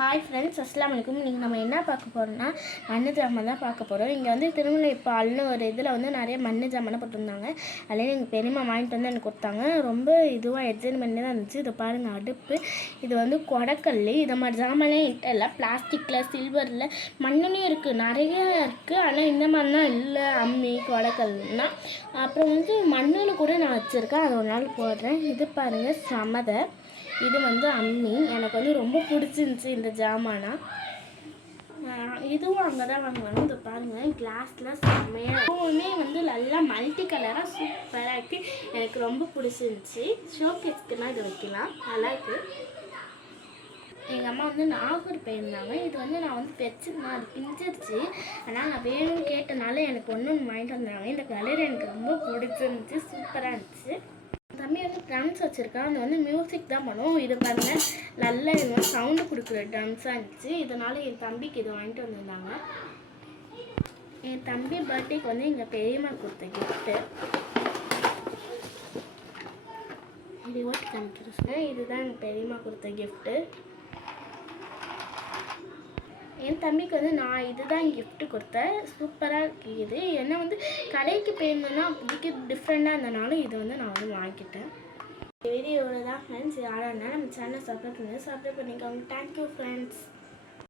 Hi friends, அஸ்ஸலாமு அலைக்கும். இன்றைக்கி நம்ம என்ன பார்க்க போகிறோம்னா மண்ணு ஜாமான் தான் பார்க்க போகிறோம். இங்கே வந்து திருமலை பால்னு ஒரு இதில் வந்து நிறைய மண்ணு ஜாமானை போட்டிருந்தாங்க. அதில் எங்கள் பெரியம்மா வாங்கிட்டு வந்து எனக்கு கொடுத்தாங்க. ரொம்ப இதுவாக எட்ஜன் பண்ணி தான் இருந்துச்சு. இதை பாருங்கள், அடுப்பு. இது வந்து கொடக்கல். இதை மாதிரி ஜாமானே இல்லை, பிளாஸ்டிக்கில், சில்வரில், மண்ணுலேயும் இருக்குது, நிறைய இருக்குது. ஆனால் இந்த மாதிரிலாம் இல்லை, அம்மி கொடக்கல்னா. அப்புறம் வந்து மண்ணில் கூட நான் வச்சுருக்கேன், அதை ஒரு நாள் போடுறேன். இது பாருங்கள், சமதை. இது வந்து அம்மி. எனக்கு வந்து ரொம்ப பிடிச்சிருந்துச்சி இந்த ஜாமானா. இதுவும் அங்கே தான் வாங்குவாங்க. இதை பாருங்கள், கிளாஸில் செம்மையாக எப்பவுமே வந்து நல்லா மல்டி கலராக சூப்பராக இருக்குது. எனக்கு ரொம்ப பிடிச்சிருந்துச்சி. ஷோகேஸ்க்குனால் இதை வைக்கலாம், நல்லாயிருக்கு. எங்கள் அம்மா வந்து நாகூர் போயிருந்தாங்க. இது வந்து நான் வந்து வச்சுருந்தேன், அது பிஞ்சிருச்சு. ஆனால் நான் வேணும்னு கேட்டனால எனக்கு ஒன்று வாங்கிட்டு வந்தாங்க. இந்த கலர் எனக்கு ரொம்ப பிடிச்சிருந்துச்சி, சூப்பராக இருந்துச்சு. தம்பி வந்து ட்ரம்ஸ் வச்சுருக்கான். அது வந்து மியூசிக் தான் பண்ணுவோம். இது பாருங்கள், நல்ல இது வந்து சவுண்டு கொடுக்குற ட்ரம்ஸாக இருந்துச்சு. இதனால் என் தம்பிக்கு இது வாங்கிட்டு வந்திருந்தாங்க. என் தம்பி பர்த்டேக்கு வந்து எங்கள் பெரியம்மா கொடுத்த கிஃப்ட்டு. இது ஓட்டி காமிக்கிறேன். இதுதான் எங்கள் பெரியம்மா கொடுத்த கிஃப்ட்டு. என் தம்பிக்கு வந்து நான் இதுதான் கிஃப்ட்டு கொடுத்தேன். சூப்பராக இருக்குது. ஏன்னா வந்து கடைக்கு போயிருந்தேன்னா அதுக்கு டிஃப்ரெண்ட்டாக இருந்தனால இது வந்து நான் வந்து வாங்கிக்கிட்டேன். வீடியோவில் தான் ஃப்ரெண்ட்ஸ். யாராக இருந்தால் நம்ம சேனலை சப்ஸ்கிரைப் பண்ணிக்கோங்க. Thank you friends.